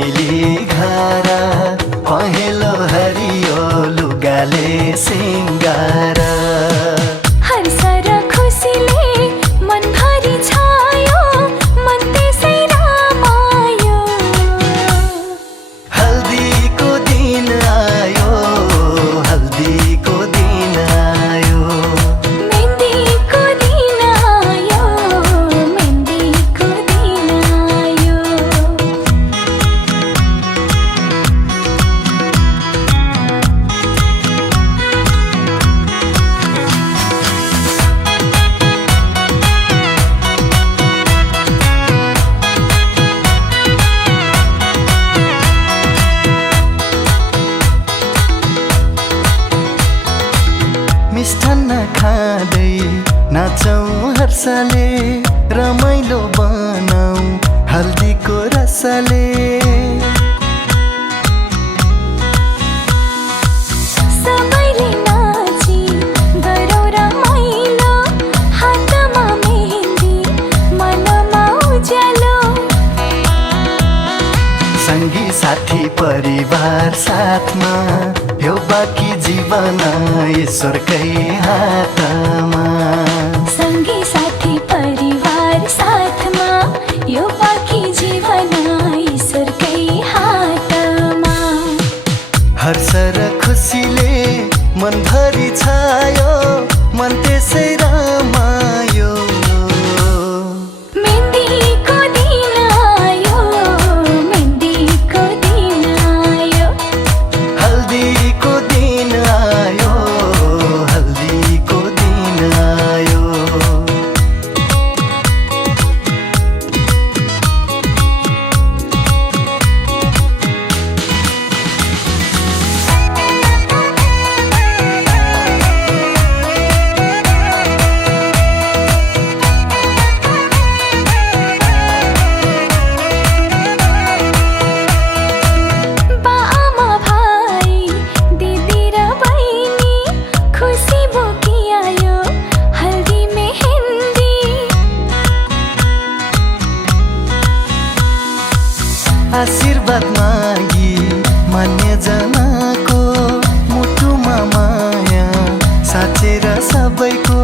चमेली घारा पहेँलो हरियो लुगाले सिंगार हर्ष र खुसीले मनभरि छायो मन त्यसै रमायो हल्दीको दिन आयो हल्दीको दिन आयो मेहन्दीको दिन आयो मेहन्दीको दिन आयो मिष्ठान्न खाँदै नाचौँ हर्षले रमाइलो बनाऊ हल्दीको रसले सबैले नाची गरौँ रमाइलो हातमा मेहन्दी मनमा उज्यालो सँगी साथी परिवार साथमा यो बाँकी जीवन ईश्वरकै हातमा सँगी साथी परिवार साथमा यो बाँकी जीवन ईश्वरकै हातमा हर्ष र खुसीले मनभरि छायो मन त्यसै रमायो मेहन्दीको दिन आयो मेहन्दीको दिन आयो हल्दीको दिन आयो हल्दीको दिन आयो बाआमा भाइ दिदी र बहिनी खुसी बोकी आयो हल्दी मेहन्दी आशीर्वाद मागी मान्य जनाको मुटुमा माया साँचेर सबैको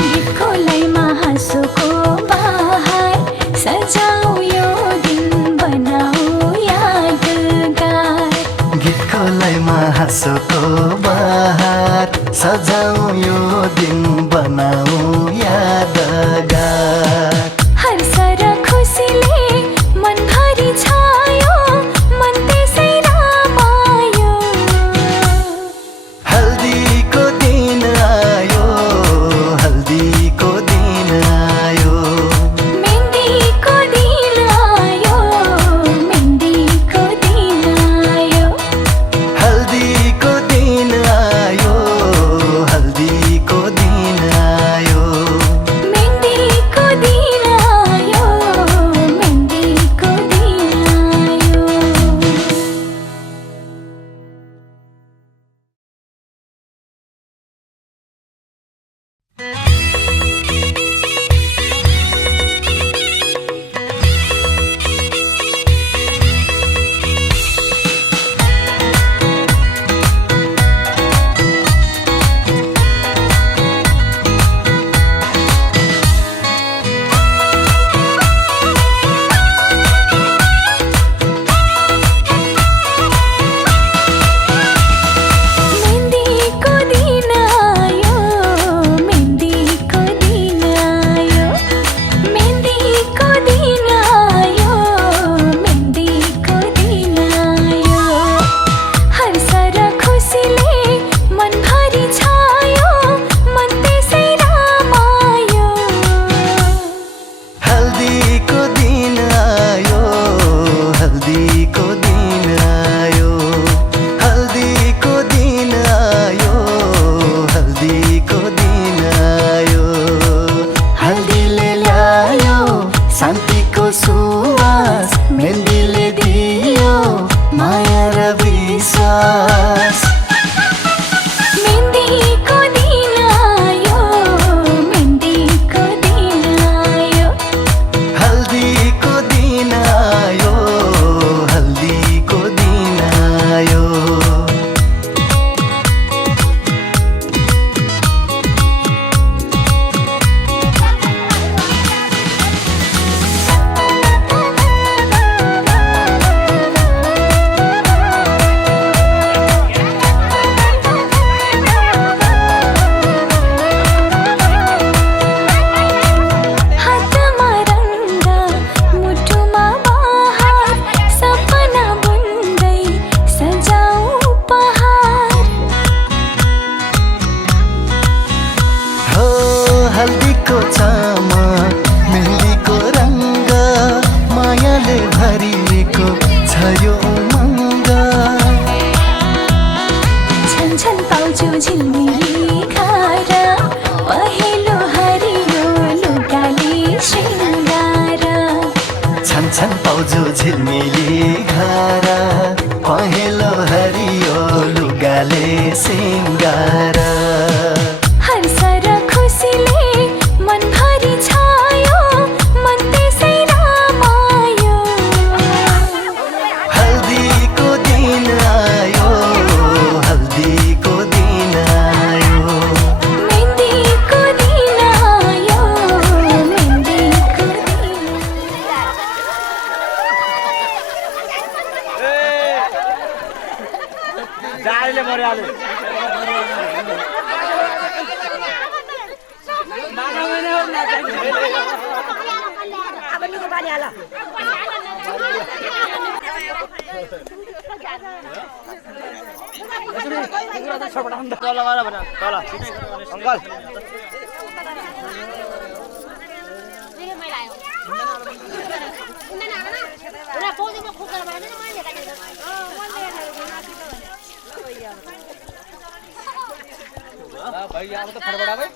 गीतको लयमा हाँसोको बहार सजाऊ यो दिन बनाऊ यादगार गीतको लयमा हाँसोको बहार सजाऊ यो दिन बनाऊ यादगार हर्ष र खुसीले मनभरि छायो मन त्यसै रमायो हल्दीको दिन आयो हल्दीको दिन आयो मेहन्दीको दिन आयो मेहन्दीको दिन आयो हल्दीको दिन आयो हल्दीको दिन आयो मेहन्दीको दिन आयो मेहन्दीको दिन आयो मेहन्दीको दिन आयो मेहन्दीको दिन आयो मेहन्दीको दिन आयो मेहन्दीको दिन आयो हर्ष र खुसीले मनभरि छायो मन त्यसै रमायो हल्दीको दिन आयो हल्दीको दिन आयो हल्दीको दिन आयो हल्दीको दिन आयो हल्दीले ल्यायो शान्तिको सुवास मेहन्दीले दियो माया र विश्वास मेहन्दीको दिन आयो मेहन्दीको दिन आयो हल्दीको दिन आयो जो झिलमिली घारा पहेँलो हरियो लुगाले सिङ्गार हर्ष र खुसीले मनभरि छायो मन त्यसै रमायो हल्दीको दिन आयो हल्दीको दिन आयो मेहन्दीको दिन आयो मेहन्दीको दिन जाडले मर्याले अंकल भाई यहाँ तो फड़बड़ा भाई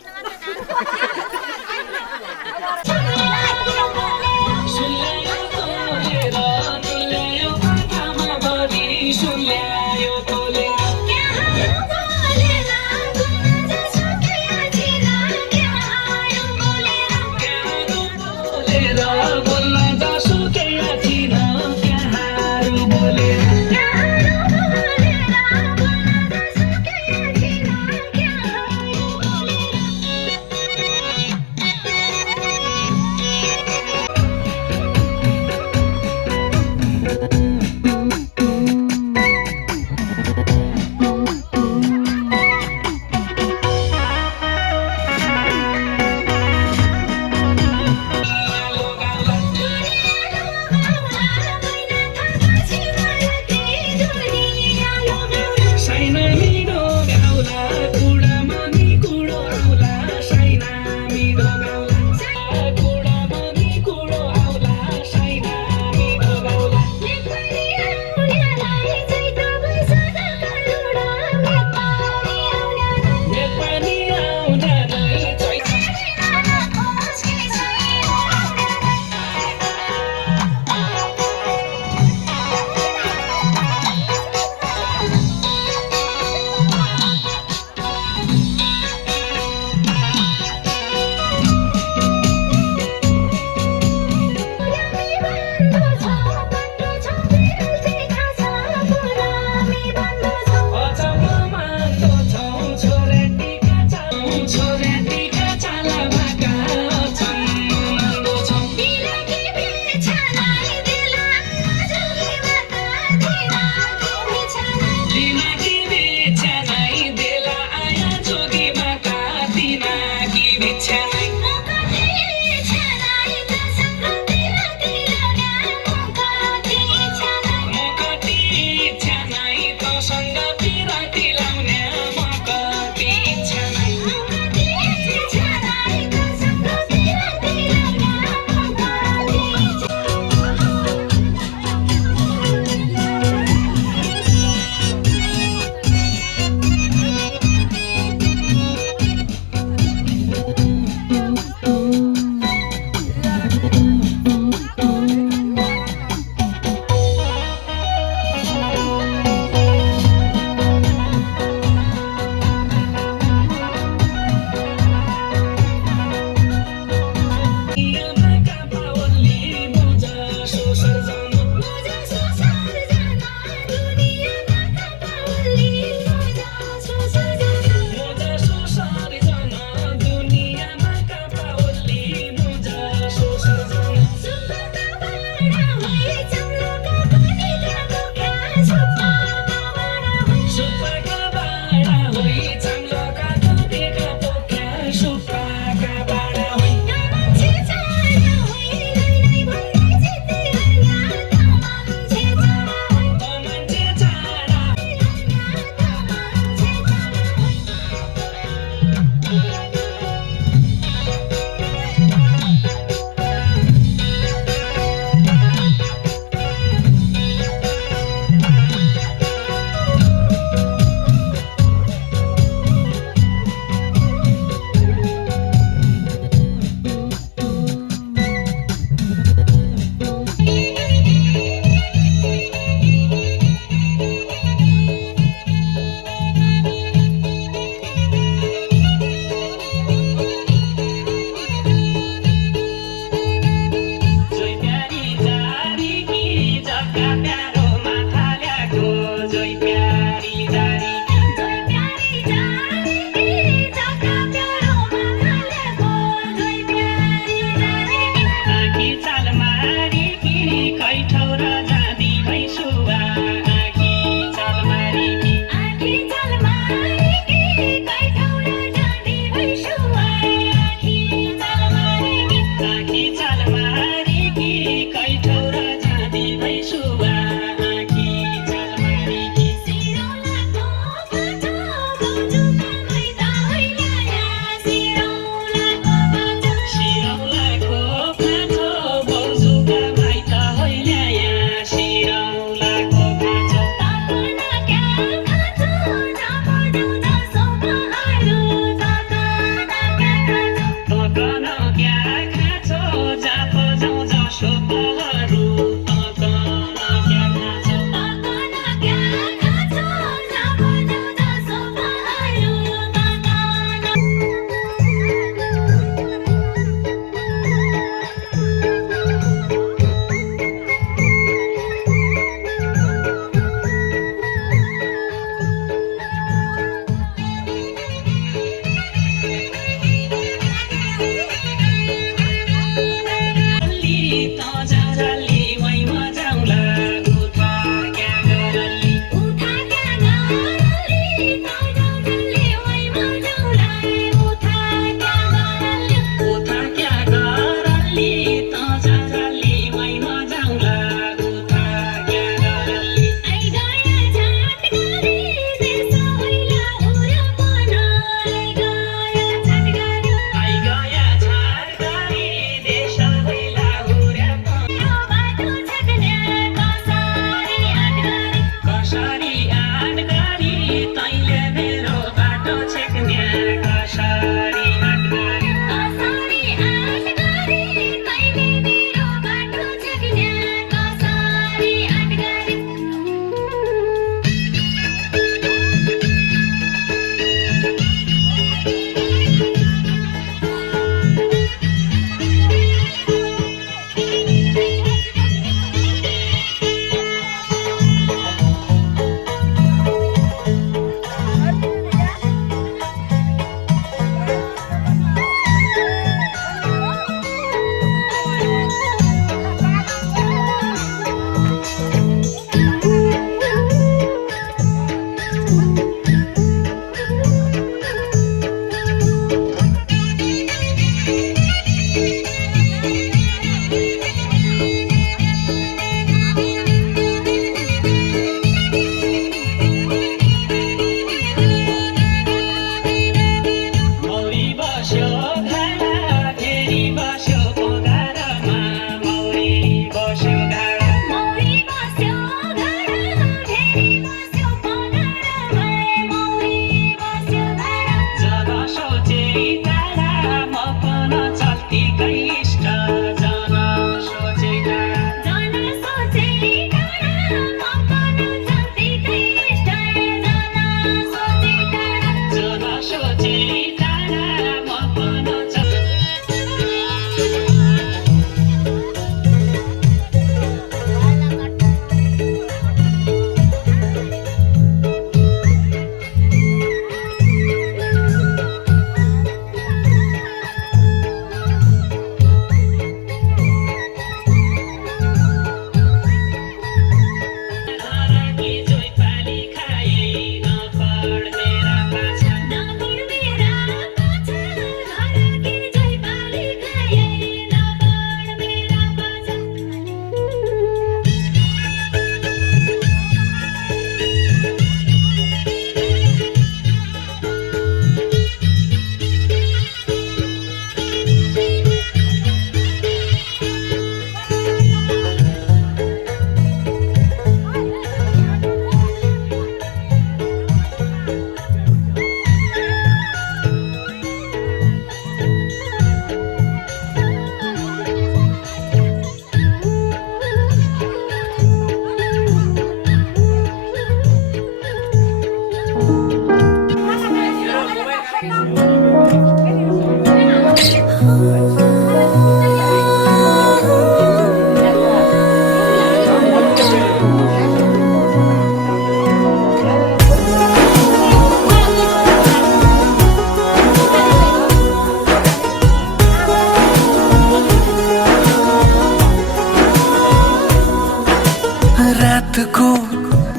रातको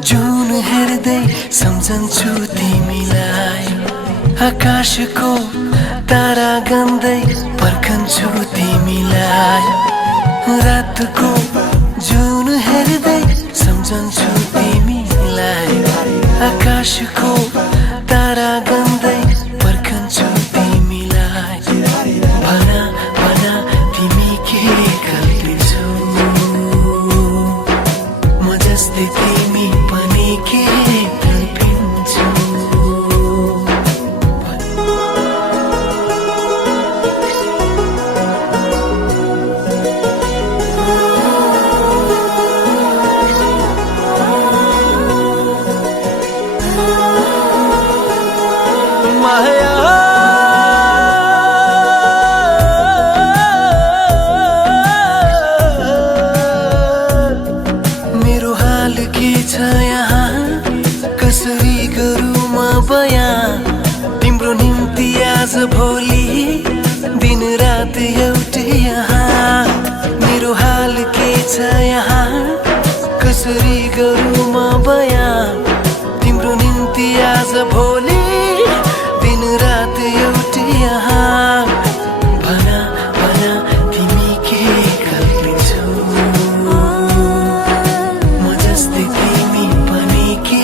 जुन हेर्दै सम्झन्छु तिमीलाई आकाशको तारा गन्दै पर्खन्छु तिमीलाई रातको जुन हेर्दै सम्झन्छु तिमीलाई आकाशको तारा गन्दै पर्खन्छु तिमीलाई भना भना तिमी के कल्पिन्छौ म जस्तै तिमी पनि के कल्पिन्छौ मेरो हाल के छ यहाँ कसरी गरौँ म बयाँ तिम्रो निम्ति आज भोलि दिन रात एउटै यहाँ मेरो हाल के छ यहाँ कसरी गरौँ म बयाँ तिम्रो निम्ति आज भोलि दिन रात एउटै यहाँ भना भना तिमी के कल्पिन्छौ म जस्तै तिमी पनि के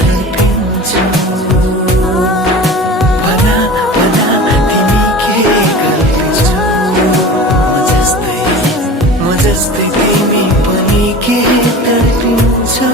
कल्पिन्छौ भना भना तिमी के कल्पिन्छौ म जस्तै तिमी पनि के कल्पिन्छौ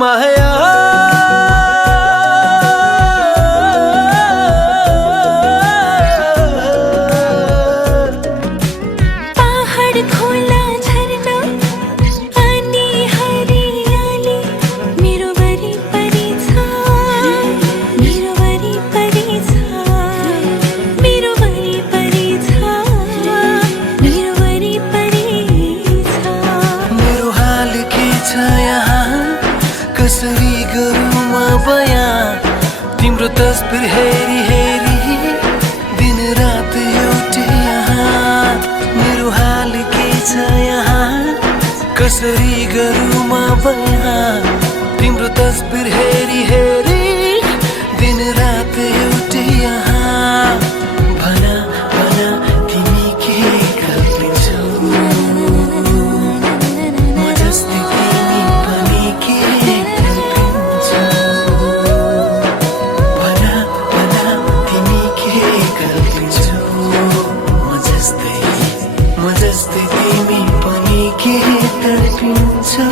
माया पहाड खोला झरना अनि हरियाली मेरो वरिपरि छ मेरो वरिपरि छ मेरो वरिपरि छ मेरो वरिपरि छ मेरो हाल के छ यहाँ कसरी गरौँ म बयाँ तिम्रो तस्बिर हेरी हेरी दिन रात एउटै यहाँ मेरो हाल के छ यहाँ कसरी गरौँ म बयाँ तिम्रो तस्बिर हेरी हेरी दिन रात एउटै यहाँ भना भना तिमी के कल्पिन्छौ म जस्तै तिमी पनि के कल्पिन्छौ भना भना तिमी के कल्पिन्छौ म जस्तै तिमी पनि के कल्पिन्छौ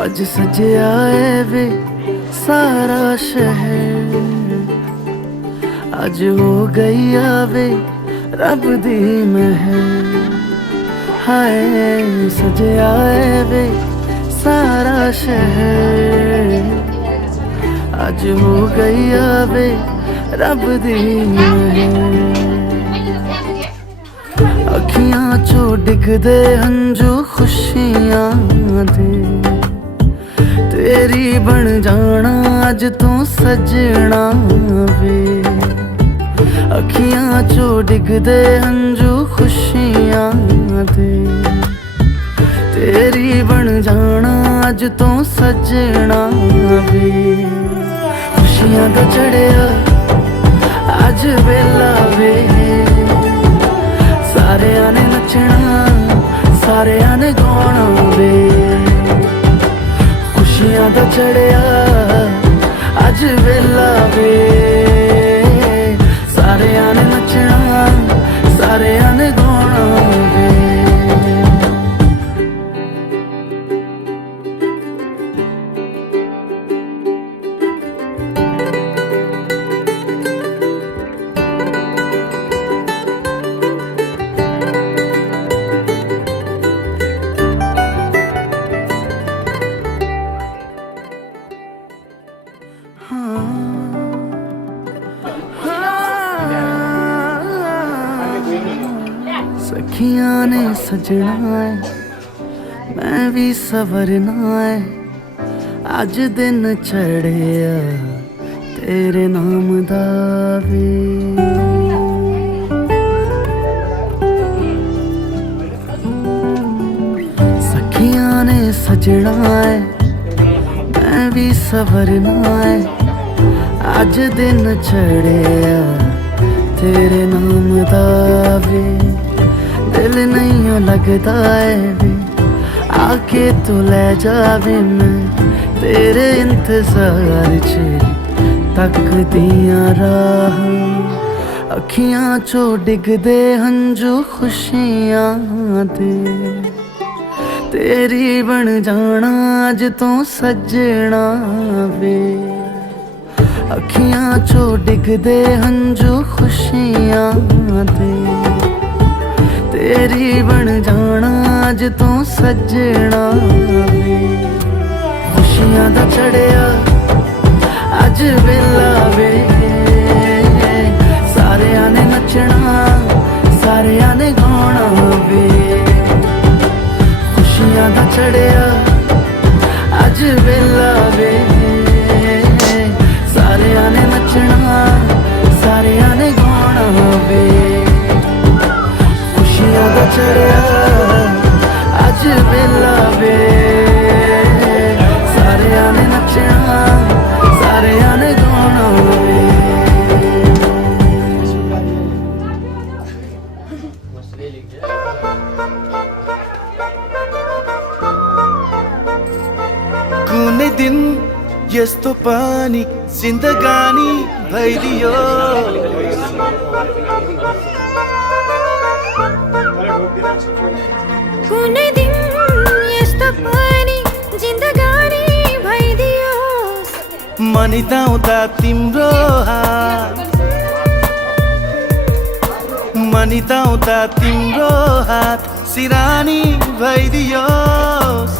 आज सजया है वे सारा शहर, आज हो गई आवे रब दी महर। हाय सजया है वे सारा शहर, आज हो गई आवे रब दी महर। अखियां चो डिगदे हंजू खुशियां दे, तेरी बन जाना अज तू सजना वे। अखियां चो डिगदे हंजू खुशियां दे, तेरी बन जाना अज तू सजना वे। खुशियां दा चढ़िया अज वेला वे, सारेयां ने नचना सारेयां ने गाना वे। खुशियां दा चढ़िया अज वेला वे, सारेयां ने नचना सारेयां ने गाना वे। सखियां ने सजना है मैं भी सवरना है, अज दिन चढ़िया तेरे नाम दा वे। सखियां ने सजना है मैं भी सवरना है, अज दिन चढ़िया तेरे नाम दा वे। दिल नहीं लगता है वे, आके तू ले जावे मैं तेरे इंतजार च तकदियां राह। अखियां चो डिगदे हंजू खुशियां दे, तेरी बन जाना अज तू सजना वे। अखियां चो डिगदे हंजू खुशियां दे, तेरी बन जाना अज तू सजना वे। खुशियां दा चढ़िया अज वेला वे, सारेयां ने नचना सारेयां ने गाना वे। खुशियां दा चढ़िया अज वेला वे, सारेयां ने नचना सारेयां ने गाना वे। खुशियां दा चढ़िया अज वेला वे, सारेयां ने नचना सारेयां ने गाना वे। कुनै दिन यस्तो पनि जिन्दगानी भइदियो, कुनै दिन यस्तो पनि जिन्दगानी भइदियोस्। मनिदाउँदा तिम्रो हात, मनिदाउँदा तिम्रो हात सिरानी भइदियोस्।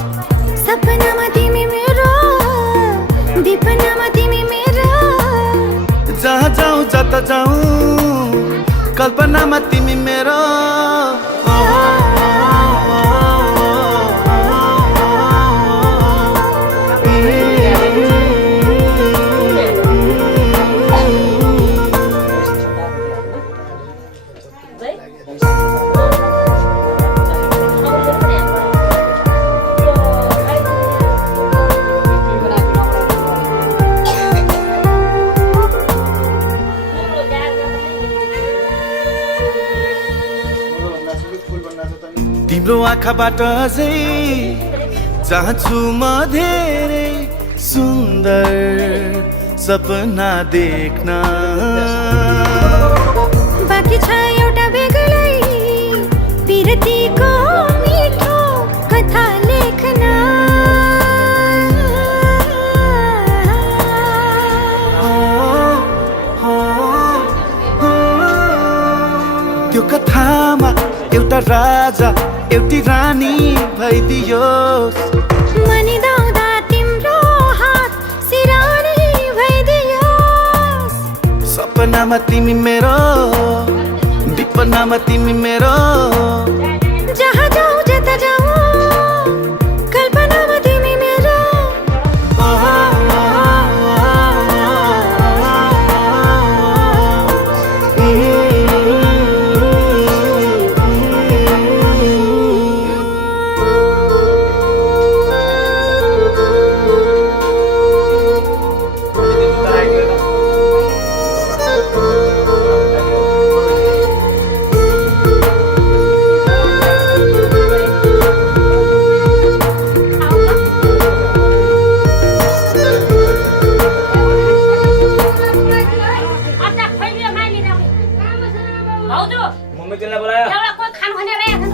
सपनामा तिमी मेरो, विपनामा तिमी मेरो, जहाँ जाऊँ जता जाऊँ कल्पनामा तिमी मेरो तिम्रो आँखाबाट अझै चाहन्छु म धेरै सुन्दर सपना देख्न बाँकी छ एउटा बेग्लै पिरतीको मिठो कथा लेख्न त्यो कथामा एउटा राजा एउटी रानी भइदियोस् मनिदाउँदा तिम्रो हात सिरानी भइदियोस् सपनामा तिमी मेरो विपनामा तिमी मेरो जहाँ जाऊ जता जाऊ कल्पनामा तिमी मेरो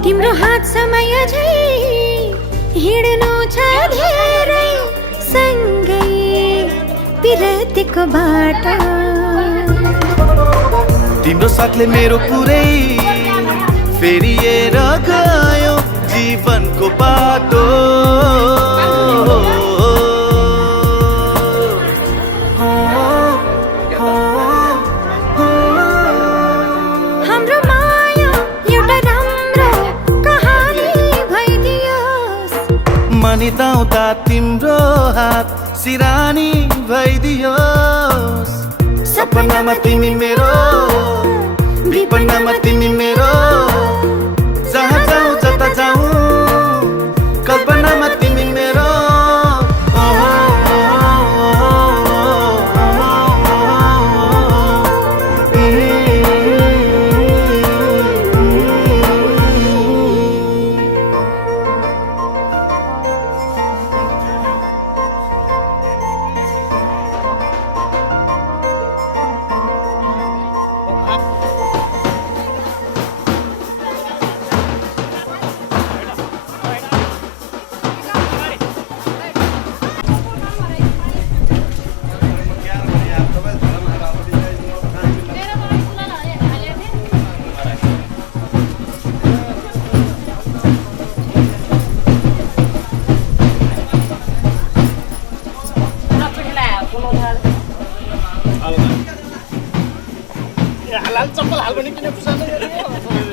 तिम्रो हात समय झै हिँड्नु छ धेरै सँगै पिरतीको बाटा तिम्रो साथले मेरो पुरै फेरिएर गयो जीवनको बाटो हाम्रो माया एउटा राम्रो कहानी भइदियोस् मनिदाउँदा तिम्रो हात सिरानी भइदियोस् सपनामा तिमी मेरो विपनामा तिमी मेरो जहाँ जाऊ जता जाऊ कल्पनामा तिमी मेरो चप्पल हाल्नु किन